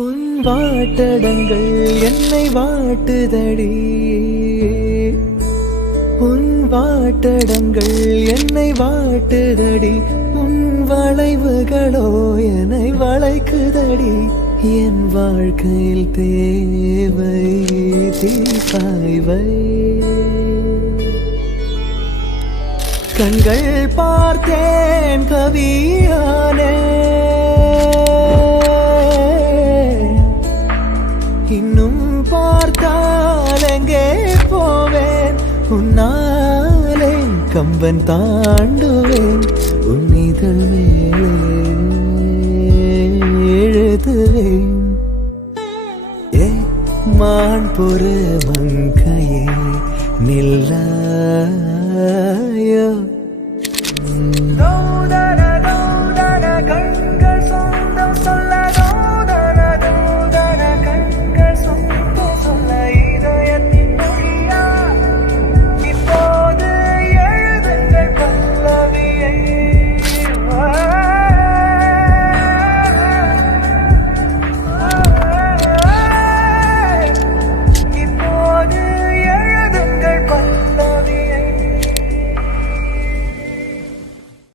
உன் வாட்டடங்கள் என்னை வாட்டுதடி, உன் வாட்டடங்கள் என்னை வாட்டுதடி, உன் வளைவுகளோ என்னை வளைக்குதடி. என் வாழ்க்கையில் தேவை தீபாய்வை, கண்கள் பார்த்தேன் கவியானே, இன்னும் பார்த்தால் எங்கே போவேன், உன்னாலே கம்பன் தாண்டுவேன், உன் இதழ் மேலே எழுதுவேன். ஏ மான் பொறு மங்கையே நில்லாயோ.